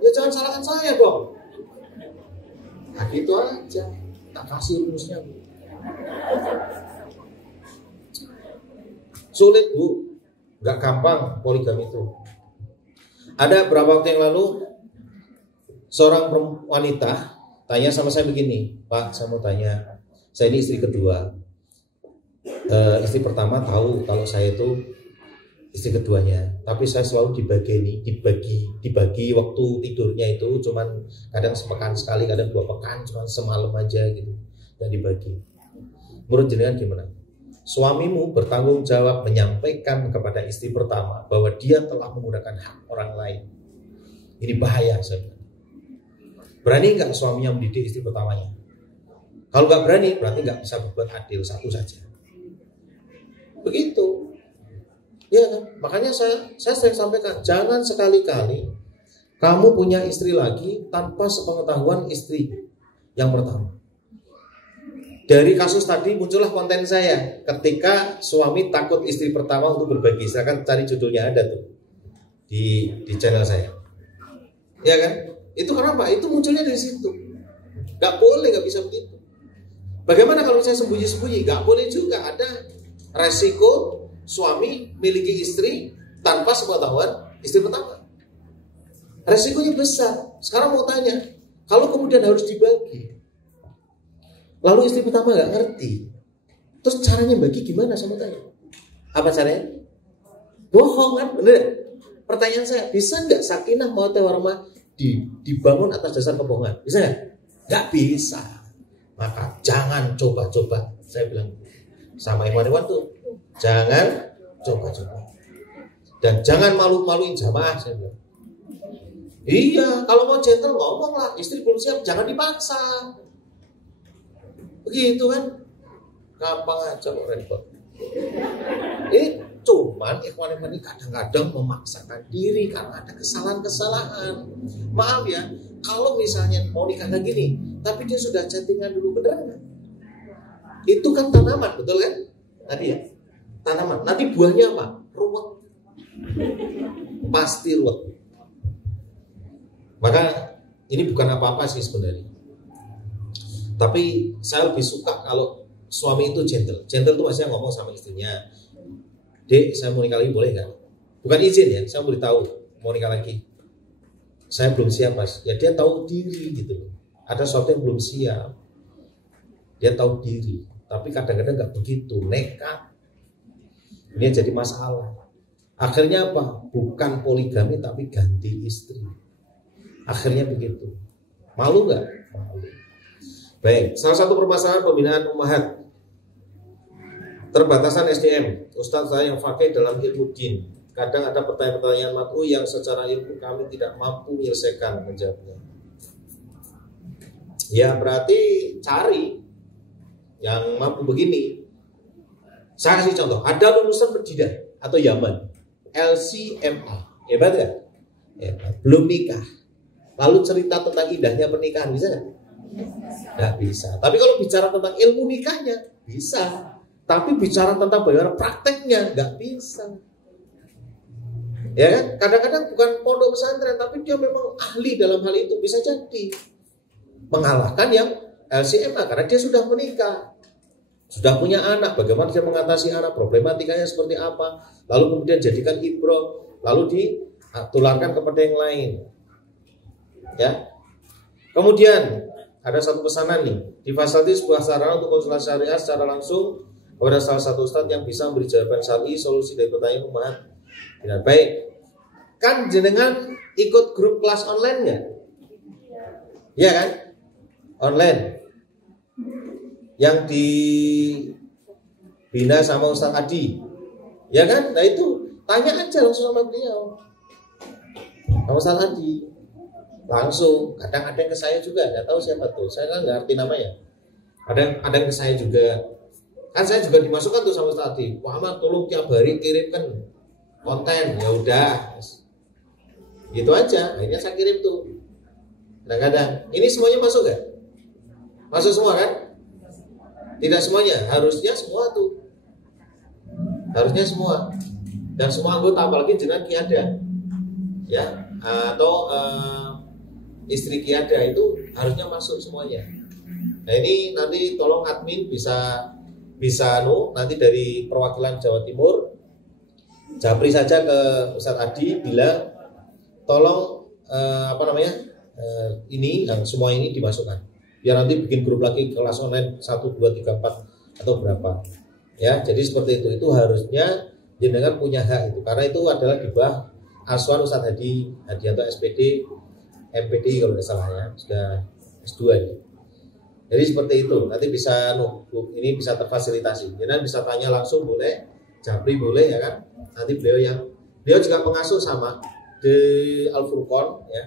Ya jangan salahkan saya dong. Nah gitu aja, tak kasih rumusnya. Sulit bu, nggak gampang poligami itu. Ada beberapa waktu yang lalu seorang wanita tanya sama saya begini, Pak, saya mau tanya, saya ini istri kedua. Istri pertama tahu kalau saya itu istri keduanya, tapi saya selalu dibagi waktu tidurnya itu cuman kadang sepekan sekali, kadang 2 pekan, cuman semalam aja gitu, dan dibagi. Menurut jenengan gimana? Suamimu bertanggung jawab menyampaikan kepada istri pertama bahwa dia telah menggunakan hak orang lain. Ini bahaya sebenarnya. Berani nggak suaminya mendidik istri pertamanya? Kalau nggak berani, berarti nggak bisa berbuat adil, satu saja. Begitu. Ya kan? Makanya saya sering sampaikan, jangan sekali-kali kamu punya istri lagi tanpa sepengetahuan istri yang pertama. Dari kasus tadi muncullah konten saya ketika suami takut istri pertama untuk berbagi. Silakan cari judulnya, ada tuh di channel saya. Ya kan? Itu kenapa? Itu munculnya dari situ. Gak boleh, gak bisa begitu. Bagaimana kalau saya sembunyi-sembunyi? Gak boleh juga. Ada resiko suami miliki istri tanpa sepengetahuan istri pertama. Resikonya besar. Sekarang mau tanya, kalau kemudian harus dibagi, lalu istri pertama gak ngerti, terus caranya bagi gimana? Sama tanya. Apa caranya? Bohong kan? Bener? Pertanyaan saya, bisa nggak sakinah mawaddah warahmah dibangun atas dasar kebohongan? Bisa nggak? Nggak bisa. Maka jangan coba-coba. Saya bilang sama ikhwan-ikhwan tuh, jangan coba-coba. Dan jangan malu-maluin jamaah. Saya bilang, iya, kalau mau gentle ngomong lah. Istri belum siap, jangan dipaksa. Begitu kan? Gampang aja kok repot. Cuman ikhwan-ikhwan ini kadang-kadang memaksakan diri karena ada kesalahan-kesalahan. Maaf ya, kalau misalnya mau nikah lagi nih, tapi dia sudah chattingan dulu, bener nggak? Itu kan tanaman, betul kan? Tadi ya, tanaman. Nanti buahnya apa? Ruwet. Pasti ruwet. Maka ini bukan apa-apa sih sebenarnya. Tapi saya lebih suka kalau suami itu gentle. Gentle itu maksudnya ngomong sama istrinya, Dek, saya mau nikah lagi boleh nggak? Bukan izin ya, saya beritahu mau nikah lagi. Saya belum siap mas. Ya dia tahu diri gitu. Ada sesuatu yang belum siap. Dia tahu diri. Tapi kadang-kadang nggak begitu, nekat. Ini jadi masalah. Akhirnya apa? Bukan poligami tapi ganti istri. Akhirnya begitu. Malu nggak? Malu. Baik, salah satu permasalahan pembinaan ummahat, terbatasan SDM. Ustadz saya yang fakih dalam ilmu din. Kadang ada pertanyaan-pertanyaan mat'u yang secara ilmu kami tidak mampu menyelesaikan menjawabnya. Ya berarti cari yang mampu begini. Saya kasih contoh. Ada lulusan Medidah atau Yaman, LCMA. Hebat gak? Hebat. Belum nikah. Lalu cerita tentang indahnya pernikahan, bisa gak? Gak bisa. Tapi kalau bicara tentang ilmu nikahnya, bisa. Tapi bicara tentang bagaimana prakteknya nggak bisa. Ya kan? Kadang-kadang bukan pondok pesantren, tapi dia memang ahli dalam hal itu, bisa jadi mengalahkan yang LCMA karena dia sudah menikah, sudah punya anak. Bagaimana dia mengatasi anak, problematikanya seperti apa, lalu kemudian jadikan ibroh, lalu ditularkan kepada yang lain. Ya. Kemudian ada satu pesanan nih, difasilitasi sebuah sarana untuk konsultasi syariah secara langsung kepada salah satu ustadz yang bisa memberi jawaban syar'i solusi dari pertanyaan umat. Dengan baik. Kan jenengan ikut grup kelas online nggak? Iya kan? Online. Yang dibina sama Ustadz Adi. Ya kan? Nah itu tanya aja langsung sama beliau. Sama Ustadz Adi. Langsung. Kadang ada yang ke saya juga, nggak tahu siapa tuh. Saya kan nggak ngerti namanya. Ada yang ke saya juga. Kan saya juga dimasukkan tuh sama Ustadz Adi. Muhammad tolong tiap hari kirimkan konten. Ya udah, gitu aja. Akhirnya saya kirim tuh. Kadang-kadang ini semuanya masuk gak? Masuk semua kan? Tidak semuanya. Harusnya semua tuh. Harusnya semua. Dan semua anggota, apalagi jenengan kiada, ya, atau istri kiada itu harusnya masuk semuanya. Nah ini nanti tolong admin bisa nanti dari perwakilan Jawa Timur japri saja ke Ustadz Adi, bilang tolong ini yang semua ini dimasukkan, biar nanti bikin grup lagi kelas online 1, 2, 3, 4 atau berapa ya. Jadi seperti itu harusnya jenengan punya hak itu, karena itu adalah di bawah asuhan Ustadz Hadianto SPD MPD kalau tidak salah ya, sudah S2 ya. Jadi seperti itu, nanti bisa ini bisa terfasilitasi. Jadi bisa tanya langsung boleh, japri boleh ya kan. Nanti beliau juga pengasuh sama di Al-Furqan ya.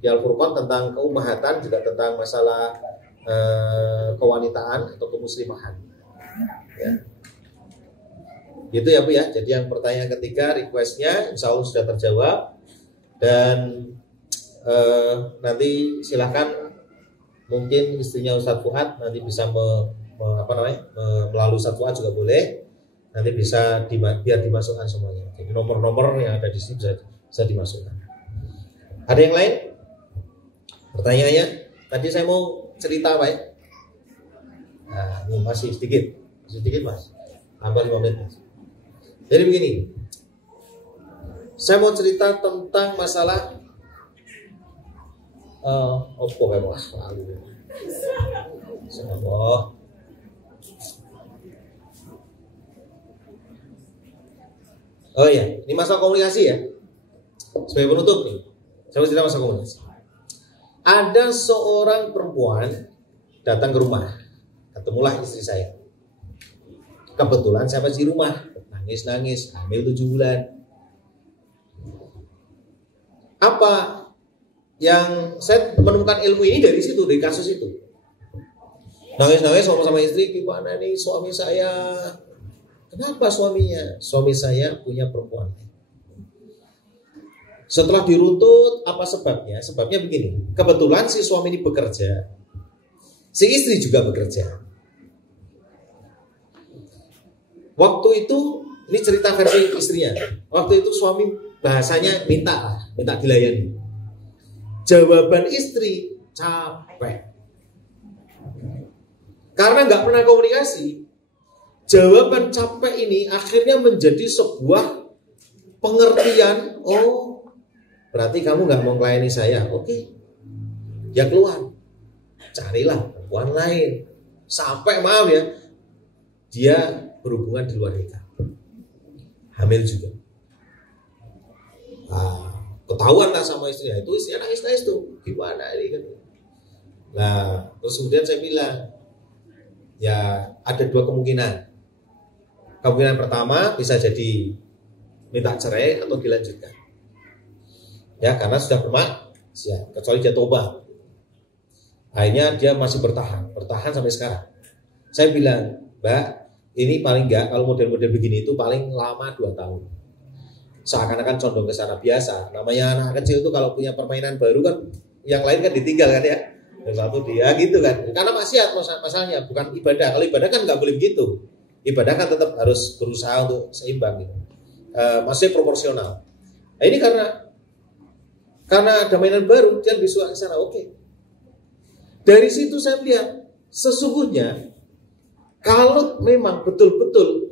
Di Al-Furqan tentang keumahatan, juga tentang masalah kewanitaan atau kemuslimahan. Ya. Gitu ya Bu ya. Jadi yang pertanyaan ketiga requestnya insya Allah sudah terjawab, dan nanti silahkan mungkin istrinya Ustadz Fuad nanti bisa melalui Ustadz Fuad juga boleh, nanti bisa biar dimasukkan semuanya. Jadi nomor-nomor yang ada di sini bisa dimasukkan. Ada yang lain? Pertanyaannya, tadi saya mau cerita Pak ya? Nah, ini masih sedikit Mas, hampir 5 menit Mas. Jadi begini, saya mau cerita tentang masalah Oh iya, ini masalah komunikasi ya. Sebagai penutup nih, saya mau cerita masalah komunikasi. Ada seorang perempuan datang ke rumah, ketemulah istri saya. Kebetulan saya masih di rumah, nangis, hamil 7 bulan. Apa yang saya menemukan ilmu ini dari situ, dari kasus itu. Nangis sama istri, gimana nih suami saya? Kenapa suaminya? Suami saya punya perempuan. Setelah diruntut, apa sebabnya? Sebabnya begini, kebetulan si suami ini bekerja, si istri juga bekerja. Waktu itu, ini cerita versi istrinya. Waktu itu suami bahasanya minta dilayani. Jawaban istri, capek. Karena nggak pernah komunikasi, jawaban capek ini akhirnya menjadi sebuah pengertian. Oh, berarti kamu nggak mau melayani saya. Oke, ya keluar, carilah perempuan lain. Sampai maaf ya, dia berhubungan di luar nikah, hamil juga. Ketahuan lah sama istrinya, itu istrinya nangis tuh, gimana ini kan? Nah, terus kemudian saya bilang, ya ada 2 kemungkinan. Kemungkinan pertama bisa jadi minta cerai atau dilanjutkan. Ya, karena sudah bermaksiat, kecuali dia tobat. Akhirnya dia masih bertahan sampai sekarang. Saya bilang, Mbak, ini paling enggak kalau model-model begini itu paling lama 2 tahun. Seakan-akan condong ke sana, biasa. Namanya anak kecil itu kalau punya permainan baru kan, yang lain kan ditinggal kan ya. Yang satu dia gitu kan. Karena maksiat masalahnya, bukan ibadah. Kalau ibadah kan nggak boleh begitu. Ibadah kan tetap harus berusaha untuk seimbang gitu. Maksudnya proporsional. Nah, ini karena ada mainan baru, dia lebih suka ke sana. Oke. Dari situ saya melihat sesungguhnya kalau memang betul-betul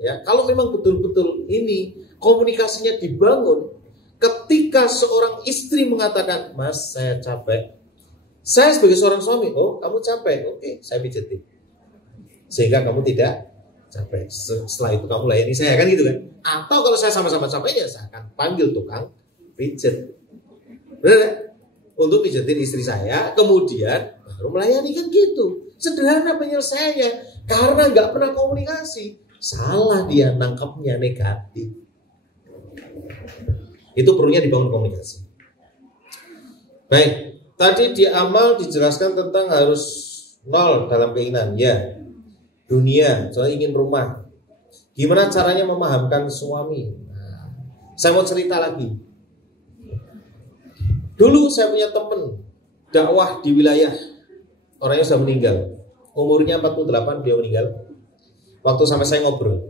ini komunikasinya dibangun, ketika seorang istri mengatakan, Mas saya capek, saya sebagai seorang suami, oh kamu capek, oke saya pijetin, sehingga kamu tidak capek. Setelah itu kamu layani saya, kan gitu kan. Atau kalau saya sama-sama capeknya, saya akan panggil tukang pijet, benar? Untuk pijetin istri saya, kemudian baru melayani, kan gitu. Sederhana penyelesaiannya. Karena nggak pernah komunikasi, salah dia nangkapnya negatif. Itu perlunya dibangun komunikasi. Baik, tadi di amal dijelaskan tentang harus 0 dalam keinginan. Ya, dunia, soalnya ingin rumah. Gimana caranya memahamkan suami? Nah, saya mau cerita lagi. Dulu saya punya teman dakwah di wilayah, orangnya sudah meninggal. Umurnya 48, dia meninggal. Waktu sama saya ngobrol,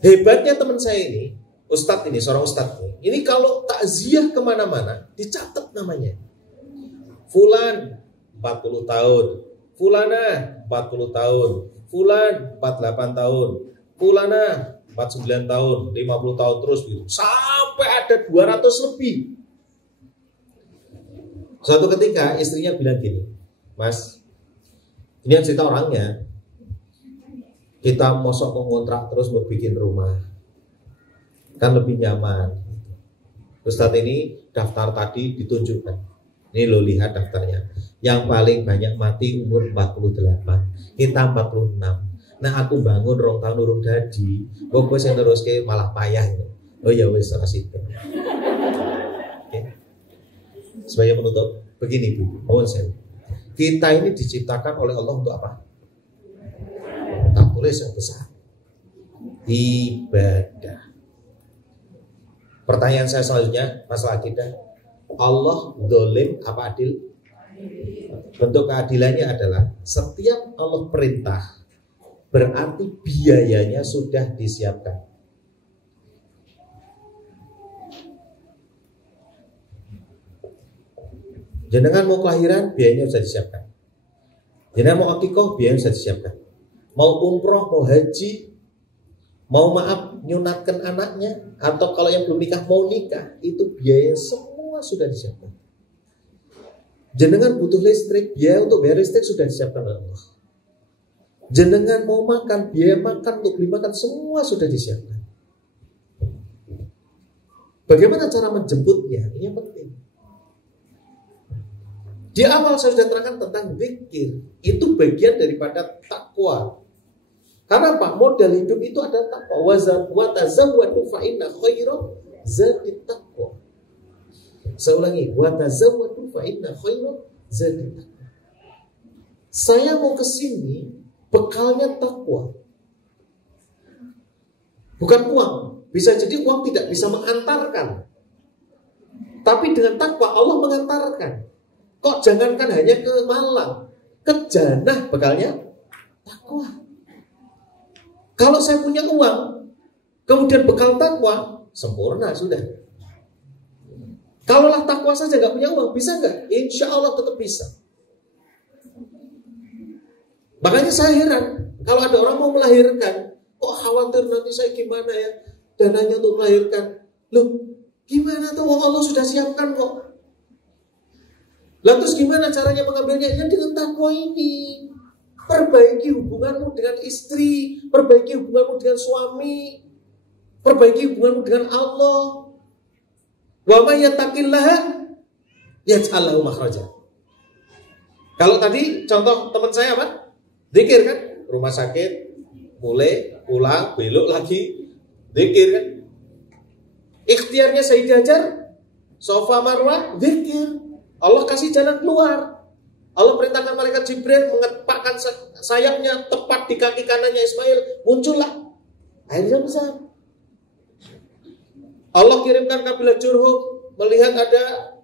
hebatnya teman saya ini, ustadz ini, seorang ustadz ini kalau takziah kemana-mana dicatat namanya. Fulan 40 tahun, Fulana 40 tahun, Fulan 48 tahun, Fulana 49 tahun, 50 tahun, terus gitu. Sampai ada 200 lebih. Suatu ketika istrinya bilang gini, Mas, ini yang cerita orangnya, kita mosok mengontrak terus mau bikin rumah, kan lebih nyaman. Ustadz ini daftar tadi ditunjukkan, ini lo lihat daftarnya, yang paling banyak mati umur 48, kita 46. Nah aku bangun 2 tahun urung dadi, pokoknya saya terus ke malah payah itu. Oh ya wes salah situ. Sebagai penutup, begini Bu, mohon saya. Kita ini diciptakan oleh Allah untuk apa? Tak tulis yang besar, ibadah. Pertanyaan saya selanjutnya, masalah akidah. Allah zalim apa adil? Bentuk keadilannya adalah setiap Allah perintah, berarti biayanya sudah disiapkan. Jenengan mau kelahiran, biayanya sudah disiapkan. Jenengan mau akikoh, biayanya sudah disiapkan. Mau umroh, mau haji, mau nyunatkan anaknya, atau kalau yang belum nikah mau nikah, itu biaya semua sudah disiapkan. Jenengan butuh listrik, biaya untuk bayar listrik sudah disiapkan oleh Allah. Jenengan mau makan, biaya makan untuk beli makan semua sudah disiapkan. Bagaimana cara menjemputnya? Ini yang penting. Di awal saya sudah terangkan tentang zikir. Itu bagian daripada takwa. Karena apa? Modal hidup itu adalah takwa. Wa tazawwadu fa inna khairu zadit taqwa. Saya ulangi, wa tazawwadu fa inna khairu zadit taqwa. Saya mau ke sini, bekalnya takwa. Bukan uang. Bisa jadi uang tidak bisa mengantarkan. Tapi dengan takwa Allah mengantarkan. Kok jangankan hanya ke Malang, ke Janah bekalnya takwa. Kalau saya punya uang, kemudian bekal takwa, sempurna sudah. Kalaulah takwa saja nggak punya uang, bisa nggak? Insya Allah tetap bisa. Makanya saya heran, kalau ada orang mau melahirkan, kok khawatir nanti saya gimana ya, dananya untuk melahirkan. Loh, gimana tuh? Allah sudah siapkan kok. Lalu terus gimana caranya mengambilnya? Ya dengan takwa ini. Perbaiki hubunganmu dengan istri, perbaiki hubunganmu dengan suami, perbaiki hubunganmu dengan Allah. Wa may yattaqillaha yaj'al lahu makhraja. Kalau tadi contoh teman saya apa? Zikir kan? Rumah sakit, mulai, pulang, belok lagi, zikir kan? Ikhtiarnya Sayyidah Hajar, Safa Marwah, zikir. Allah kasih jalan keluar. Allah perintahkan malaikat Jibril mengepakkan sayapnya tepat di kaki kanannya Ismail. Muncullah air Zam-Zam. Allah kirimkan kabilah Jurhum melihat ada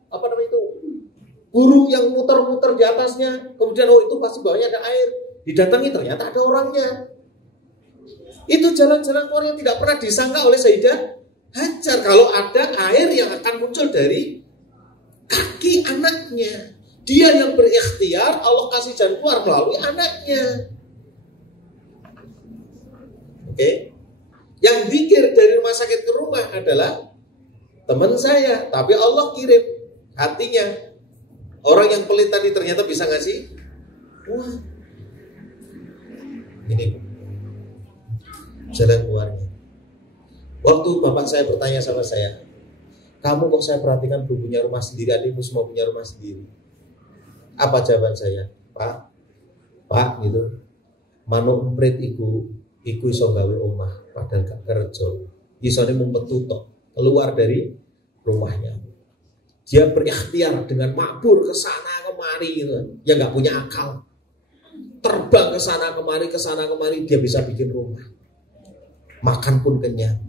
burung yang muter-muter di atasnya. Kemudian itu pasti bawahnya ada air. Didatangi ternyata ada orangnya. Itu jalan-jalan keluar yang tidak pernah disangka oleh Sayyidah Hajar. Kalau ada air yang akan muncul dari kaki anaknya. Dia yang berikhtiar, Allah kasih jalan keluar melalui anaknya. Oke. Yang zikir dari rumah sakit ke rumah adalah teman saya, tapi Allah kirim hatinya. Orang yang pelit tadi ternyata bisa ngasih. Wah. Ini jalan keluarnya. Waktu bapak saya bertanya sama saya, kamu kok saya perhatikan belum punya rumah sendiri, adikmu semua punya rumah sendiri. Apa jawaban saya? Pak gitu. Manuk emprit iku iso gawe omah padahal gak kerja. Isone mung metu tok keluar dari rumahnya. Dia berikhtiar dengan makbur ke sana kemari gitu. Ya enggak punya akal. Terbang ke sana kemari dia bisa bikin rumah. Makan pun kenyang.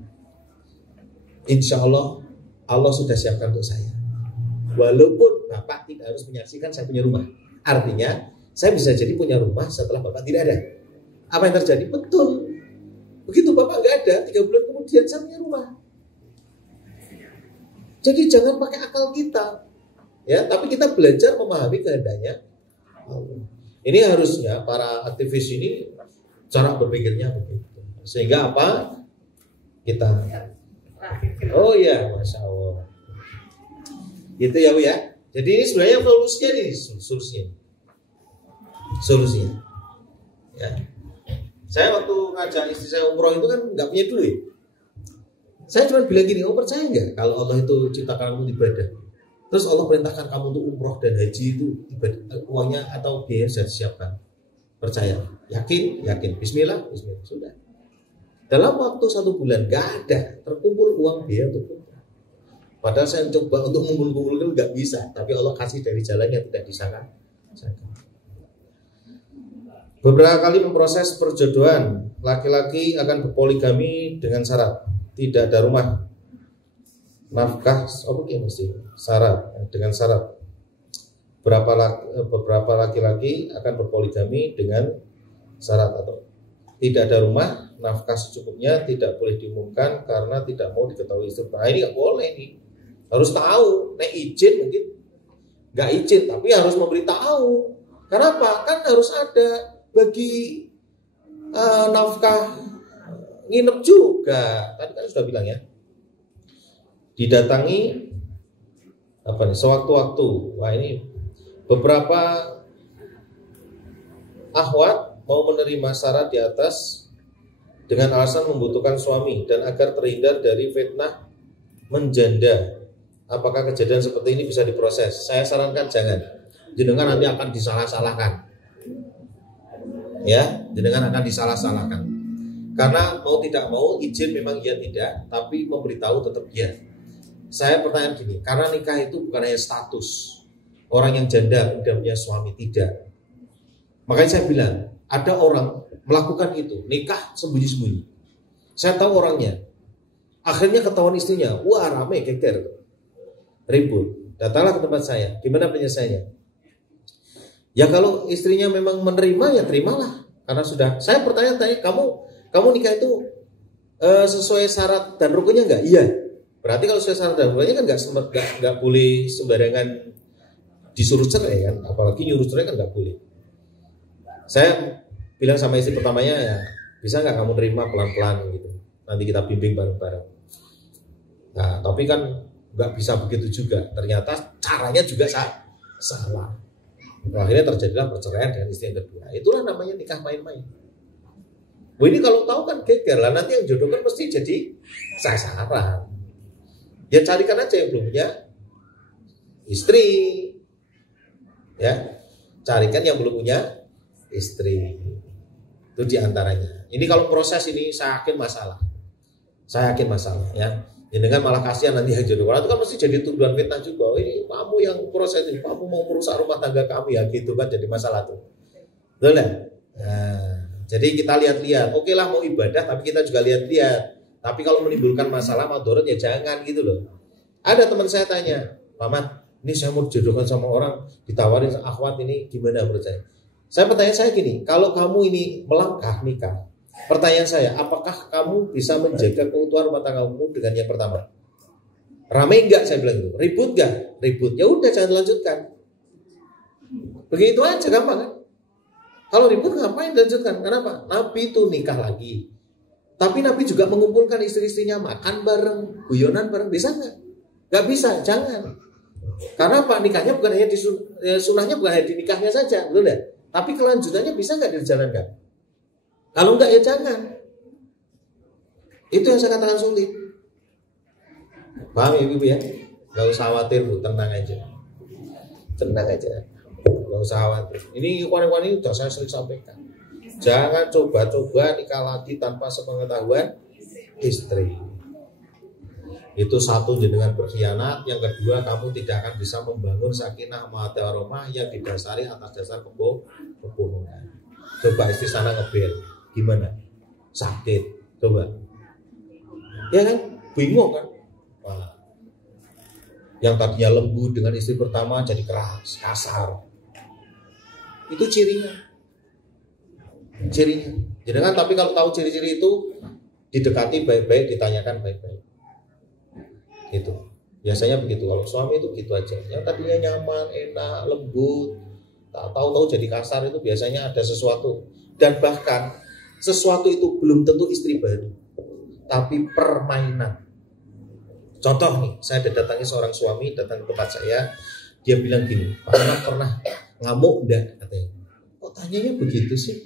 Insya Allah sudah siapkan untuk saya. Walaupun Bapak tidak harus menyaksikan saya punya rumah. Artinya, saya bisa jadi punya rumah setelah Bapak tidak ada. Apa yang terjadi? Betul. Begitu Bapak nggak ada, 3 bulan kemudian saya punya rumah. Jadi jangan pakai akal kita. Ya, tapi kita belajar memahami kehendaknya Allah. Ini harusnya para aktivis ini cara berpikirnya begitu. Sehingga apa? Kita oh ya, Masya Allah. Gitu ya Bu ya. Jadi ini sebenarnya solusinya nih, solusinya. Ya. Saya waktu ngajak istri saya umroh itu kan nggak punya duit. Saya cuma bilang gini, percaya nggak kalau Allah itu ciptakan kamu ibadah? Terus Allah perintahkan kamu untuk umroh dan haji itu ibadah, uangnya atau biaya sudah disiapkan. Percaya? Yakin? Bismillah, sudah. Dalam waktu 1 bulan nggak ada terkumpul uang biaya untuk umroh. Padahal saya coba untuk mengumpul-kumpulkan nggak bisa, tapi Allah kasih dari jalan yang tidak disangka. Beberapa kali memproses perjodohan, laki-laki akan berpoligami dengan syarat tidak ada rumah, nafkah, dengan syarat. Beberapa laki-laki akan berpoligami dengan syarat atau tidak ada rumah, nafkah secukupnya, tidak boleh diumumkan karena tidak mau diketahui istri. Nah ini nggak boleh nih. Harus tahu, nek izin mungkin nggak izin, tapi harus memberitahu. Kenapa? Kan harus ada bagi nafkah nginep juga. Tadi kan sudah bilang ya. Didatangi apa nih? Sewaktu-waktu. Wah, ini beberapa akhwat mau menerima syarat di atas dengan alasan membutuhkan suami dan agar terhindar dari fitnah menjanda. Apakah kejadian seperti ini bisa diproses? Saya sarankan jangan. Jenengan nanti akan disalah-salahkan. Ya, jenengan akan disalah-salahkan. Karena mau tidak mau izin memang iya tidak, tapi memberitahu tetap iya. Saya pertanyaan gini, karena nikah itu bukan hanya status. Orang yang janda udah punya suami, tidak. Makanya saya bilang, ada orang melakukan itu, nikah sembunyi-sembunyi. Saya tahu orangnya. Akhirnya ketahuan istrinya, wah rame, geger. Ribut, datanglah ke tempat saya. Gimana penyelesaiannya? Ya kalau istrinya memang menerima ya terimalah. Karena sudah, saya bertanya-tanya, kamu nikah itu sesuai syarat dan rukunnya enggak? Iya. Berarti kalau sesuai syarat dan rukunnya kan enggak boleh sembarangan disuruh cerai kan, apalagi nyuruh cerai kan enggak boleh. Saya bilang sama istri pertamanya ya, bisa enggak kamu terima pelan-pelan gitu. Nanti kita bimbing bareng-bareng. Nah, tapi kan nggak bisa begitu juga. Ternyata caranya juga salah. Akhirnya terjadilah perceraian dengan istri yang kedua. Itulah namanya nikah main-main. Wah, ini kalau tahu kan geger lah. Nanti yang jodoh kan mesti jadi sasaran. Ya carikan aja yang belum punya istri. Ya, carikan yang belum punya istri. Itu diantaranya. Ini kalau proses ini saya yakin masalah. Ya. Ya dengan malah kasihan nanti yang jodoh. Karena itu kan mesti jadi tuduhan fitnah juga. Oh, ini kamu yang proses ini, kamu mau merusak rumah tangga kami ya gitu kan jadi masalah tuh. Betul kan? Nah, jadi kita lihat-lihat. Oke lah mau ibadah tapi kita juga lihat-lihat. Tapi kalau menimbulkan masalah madorot ya jangan gitu loh. Ada teman saya tanya, Mamat, ini saya mau dijodohkan sama orang, ditawarin akhwat ini gimana menurut saya? Pertanyaan saya gini, kalau kamu ini melangkah nikah, pertanyaan saya, apakah kamu bisa menjaga keutuhan rumah tanggamu dengan yang pertama? Ramai enggak saya bilang itu? Ribut enggak? Ribut. Ya udah jangan lanjutkan. Begitu aja gampang kan? Kalau ribut ngapain lanjutkan? Kenapa? Nabi itu nikah lagi. Tapi Nabi juga mengumpulkan istri-istrinya makan bareng, guyonan bareng. Bisa enggak? Enggak bisa, jangan. Karena apa? Nikahnya bukan hanya sunahnya bukan hanya di nikahnya saja, betul enggak? Tapi kelanjutannya bisa enggak dijalankan? Kalau enggak ya jangan. Itu yang saya katakan sulit. Paham ya Ibu ya? Gak usah khawatir Bu, tenang aja. Gak usah khawatir. Ini kawan-kawan ini sudah saya sering sampaikan. Jangan coba-coba nikah lagi tanpa sepengetahuan istri. Itu satu, jenengan berkhianat. Yang kedua, kamu tidak akan bisa membangun sakinah mawaddah warahmah yang didasari atas dasar kebohongan. Coba istri sana ngebel, gimana? Sakit, coba. Ya kan? Bingung kan? Wah. Yang tadinya lembut dengan istri pertama jadi keras, kasar. Itu cirinya. Jangan, tapi kalau tahu ciri-ciri itu didekati baik-baik, ditanyakan baik-baik. Itu. Biasanya begitu. Kalau suami itu gitu aja. Yang tadinya nyaman, enak, lembut, tak tahu-tahu jadi kasar itu biasanya ada sesuatu. Dan bahkan sesuatu itu belum tentu istri baru, tapi permainan. Contoh nih, saya datangi seorang suami datang ke tempat saya, dia bilang gini, pernah ngamuk enggak? Katanya. Kok tanyanya begitu sih?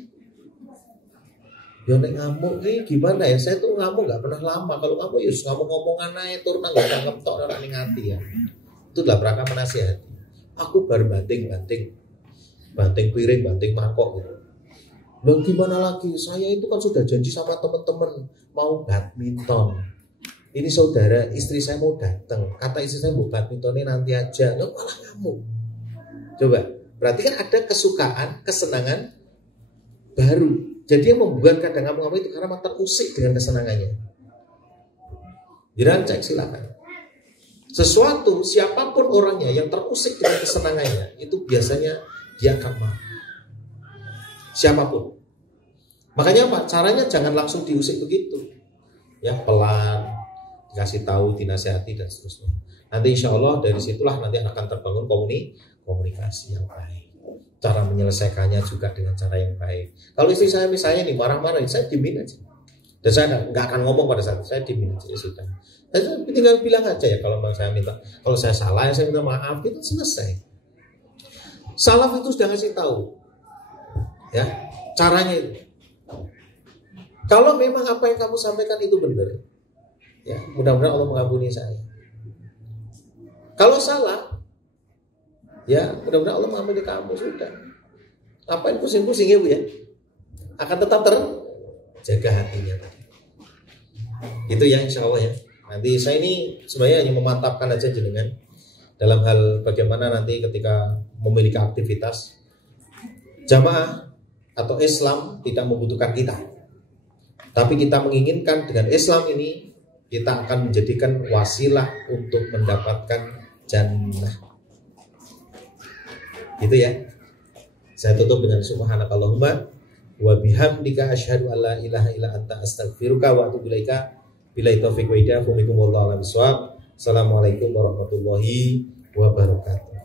Ya nek ngamuk nih gimana ya? Saya tuh ngamuk nggak pernah lama. Kalau ngamuk ya ngamuk ngomongan aja turun nggak ada ngetok orang ning hati ya. Itu adalah rangka menasihati. Aku baru banting piring, banting mangkok gitu. Loh gimana lagi? Saya itu kan sudah janji sama teman-teman mau badminton. Ini saudara istri saya mau datang. Kata istri saya mau badmintonnya nanti aja. Loh malah ngamuk. Coba. Berarti kan ada kesukaan, kesenangan baru. Jadi yang membuat kadang ngamuk-ngamuk itu karena terusik dengan kesenangannya. Jangan cek silakan. Sesuatu siapapun orangnya yang terusik dengan kesenangannya itu biasanya dia akan marah. Siapapun. Makanya apa? Caranya jangan langsung diusik begitu. Ya pelan, dikasih tahu, dinasihati dan seterusnya. Nanti insya Allah dari situlah nanti akan terbangun komunikasi yang baik. Cara menyelesaikannya juga dengan cara yang baik. Kalau istri saya misalnya nih marah-marah, saya diemin aja. Dan saya nggak akan ngomong pada saat itu, saya diemin aja, ya sudah. Saya tinggal bilang aja ya kalau saya minta, kalau saya salah, saya minta maaf, itu selesai. Salaf itu sudah ngasih tahu, ya caranya itu. Kalau memang apa yang kamu sampaikan itu benar, ya mudah-mudahan Allah mengampuni saya. Kalau salah, ya mudah-mudahan Allah mengampuni kamu, sudah. Ngapain pusing-pusing ya Bu ya? Akan tetap terjaga hatinya tadi. Itu ya insya Allah ya. Nanti saya ini sebenarnya hanya memantapkan aja jenengan dalam hal bagaimana nanti ketika memiliki aktivitas jamaah atau Islam tidak membutuhkan kita, tapi kita menginginkan dengan Islam ini kita akan menjadikan wasilah untuk mendapatkan jannah. Gitu ya. Saya tutup dengan subhanakallahumma wa bihamdika asyhadu an la ilaha illa anta astaghfiruka wa atubu ilaika. Billahi taufiq wa hidayah. Assalamualaikum warahmatullahi wabarakatuh.